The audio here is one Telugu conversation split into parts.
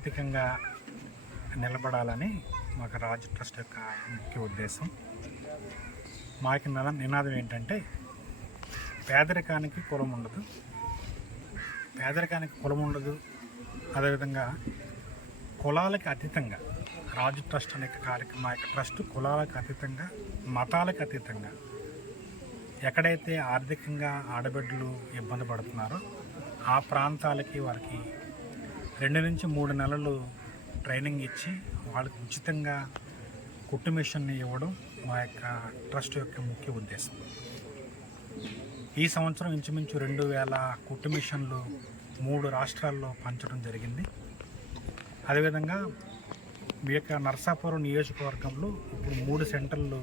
ఆర్థికంగా నిలబడాలని మాకు రాజు ట్రస్ట్ యొక్క ముఖ్య ఉద్దేశం. మా యొక్క నినాదం ఏంటంటే పేదరికానికి కులం ఉండదు. పేదరికానికి కులం ఉండదు. అదేవిధంగా కులాలకి అతీతంగా రాజు ట్రస్ట్ అనే కార్యక్రమం మా యొక్క ట్రస్ట్ కులాలకు అతీతంగా మతాలకు అతీతంగా ఎక్కడైతే ఆర్థికంగా ఆడబిడ్డలు ఇబ్బంది పడుతున్నారో ఆ ప్రాంతాలకి వారికి రెండు నుంచి మూడు నెలలు ట్రైనింగ్ ఇచ్చి వాళ్ళకి ఉచితంగా కుట్టు మిషన్ని ఇవ్వడం మా యొక్క ట్రస్ట్ యొక్క ముఖ్య ఉద్దేశం. ఈ సంవత్సరం ఇంచుమించు రెండు వేల కుట్టు మిషన్లు మూడు రాష్ట్రాల్లో పంచడం జరిగింది. అదేవిధంగా మీ యొక్క నర్సాపురం నియోజకవర్గంలో ఇప్పుడు మూడు సెంటర్లు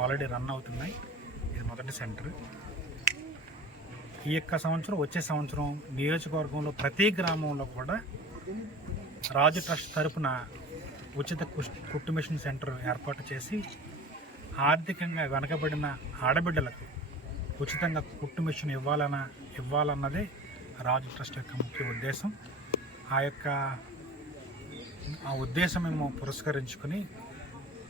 ఆల్రెడీ రన్ అవుతున్నాయి. ఇది మొదటి సెంటర్. ఈ యొక్క సంవత్సరం వచ్చే సంవత్సరం నియోజకవర్గంలో ప్రతి గ్రామంలో కూడా రాజు ట్రస్ట్ తరపున ఉచిత కుష్- కుట్టు మిషన్ సెంటర్ ఏర్పాటు చేసి ఆర్థికంగా వెనకబడిన ఆడబిడ్డలకు ఉచితంగా కుట్టు మిషన్ ఇవ్వాలన్న ఇవ్వాలన్నదే రాజు ట్రస్ట్ యొక్క ముఖ్య ఉద్దేశం. ఆ యొక్క ఆ ఉద్దేశం మేము పురస్కరించుకుని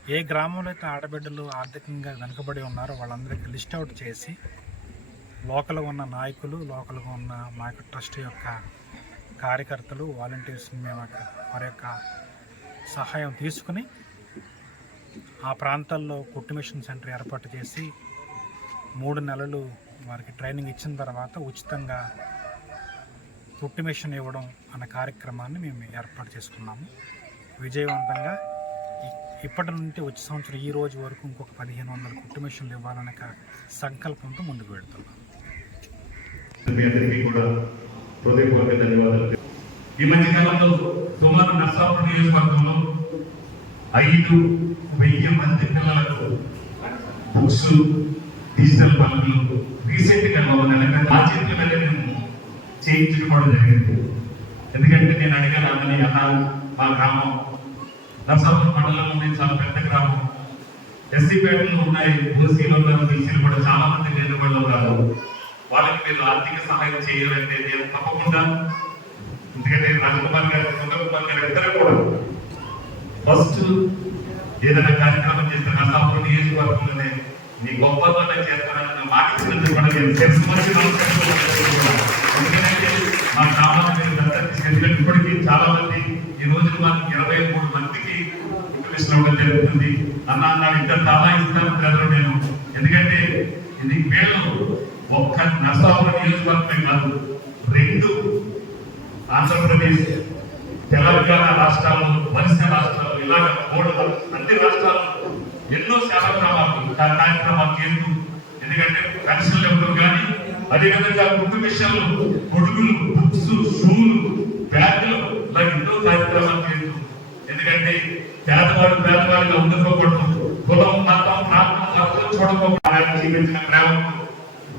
ఏ గ్రామంలో అయితే ఆడబిడ్డలు ఆర్థికంగా వెనుకబడి ఉన్నారో వాళ్ళందరికీ లిస్ట్ అవుట్ చేసి లోకల్గా ఉన్న నాయకులు లోకల్గా ఉన్న మా యొక్క ట్రస్ట్ యొక్క కార్యకర్తలు వాలంటీర్స్ మేము యొక్క వారి యొక్క సహాయం తీసుకుని ఆ ప్రాంతాల్లో కుట్టు మిషన్ సెంటర్ ఏర్పాటు చేసి మూడు నెలలు వారికి ట్రైనింగ్ ఇచ్చిన తర్వాత ఉచితంగా కుట్టు మిషన్ ఇవ్వడం అన్న కార్యక్రమాన్ని మేము ఏర్పాటు చేసుకున్నాము. విజయవంతంగా ఇప్పటి నుండి వచ్చే సంవత్సరం ఈ రోజు వరకు ఇంకొక పదిహేను వందల కుట్టు మిషన్లు ఇవ్వాలనే సంకల్పంతో ముందుకు వెళ్తున్నాం. మీ అందరికీ కూడా హృదయపూర్వక ధన్యవాదాలు. ఈ మధ్య కాలంలో సుమారు నర్సాపురం నియోజకవర్గంలో ఐదు వెయ్యి మంది పిల్లలకు బుక్స్ డిజిటల్ పనులు రీసెంట్గా ఒక చేతుల మీద మేము చేయించుకోవడం జరిగింది. ఎందుకంటే నేను అడిగాను అన్నని అన్నారు మా గ్రామం. నర్సాపురం మండలంలో చాలా పెద్ద గ్రామం. ఎస్సీపేటలో ఉన్నాయి ఓసీలో ఉన్నారు బీసీలు కూడా చాలా మంది లేని వాళ్ళు ఉన్నారు వాళ్ళకి మీరు ఆర్థిక సహాయం చేయాలంటే నేను తప్పకుండా ఎందుకంటే రాజకుమార్ గారు సుందరకుమార్ గారు ఇద్దరు కూడా ఫస్ట్ ఏదైనా కార్యక్రమం చేస్తే నర్సాపురం నియోజకవర్గంలోనే మీ గొప్పతనం చేస్తానని మాట ఇచ్చినందుకు కూడా నేను ఎందుకంటే మా గ్రామాన్ని మీరు ఇప్పటికీ చాలా మంది ఈ రోజు మనకి ఇరవై మూడు మందికి కమిషన్ ఇవ్వడం జరుగుతుంది. అన్న అన్నాడు ఇద్దరు చాలా ఇస్తాను నేను. ఎందుకంటే ఇది వీళ్ళు ఒక్క నర్సాపురం నియోజకవర్గమే కాదు రెండు ఆంధ్రప్రదేశ్ తెలంగాణ రాష్ట్రాల్లో వలస రాష్ట్రాలు ఇలాగ మూడు అన్ని రాష్ట్రాల్లో ఎన్నో సేవా కార్యక్రమాలు చేస్తూ ఎందుకంటే పెన్షన్లు ఇవ్వడం కానీ అదేవిధంగా కుటుంబ విషయాలు కొడుకులు బుక్స్ షూలు బ్యాగులు ఇలా ఎన్నో కార్యక్రమాలు చేస్తూ ఎందుకంటే పేదవాడు పేదవాడిగా ఉండుకోకూడదు కులం మతం ప్రాంతం అర్థం చూడకూడదు ఆయన ప్రేమకు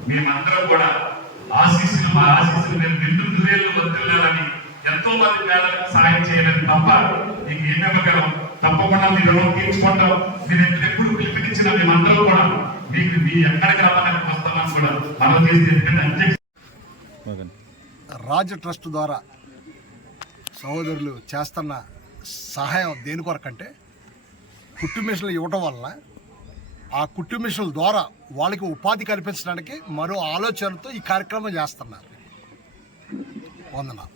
మేమందరం కూడా ఆశీస్సులు మా ఆశీస్సులు మేము రెండు దురేళ్ళు వదిలేయాలని ఎంతో మంది పేదలకు సహాయం చేయాలని తప్ప నీకు ఏమి ఇవ్వగలం తప్పకుండా మీ రుణం తీర్చుకుంటాం. మీరు ఎప్పుడు పిలిపించిన మేమందరం కూడా మీకు మీ ఎక్కడికి రావాలని వస్తామని కూడా మనం చేసి ఎందుకంటే రాజ్ ట్రస్ట్ ద్వారా సహోదరులు చేస్తున్న సహాయం దేని కొరకంటే కుట్టు మిషన్లు ఇవ్వటం వలన ఆ కుట్టు మిషన్ల ద్వారా వాళ్ళకి ఉపాధి కల్పించడానికి మరో ఆలోచనతో ఈ కార్యక్రమం చేస్తున్నారు. వందనాలు.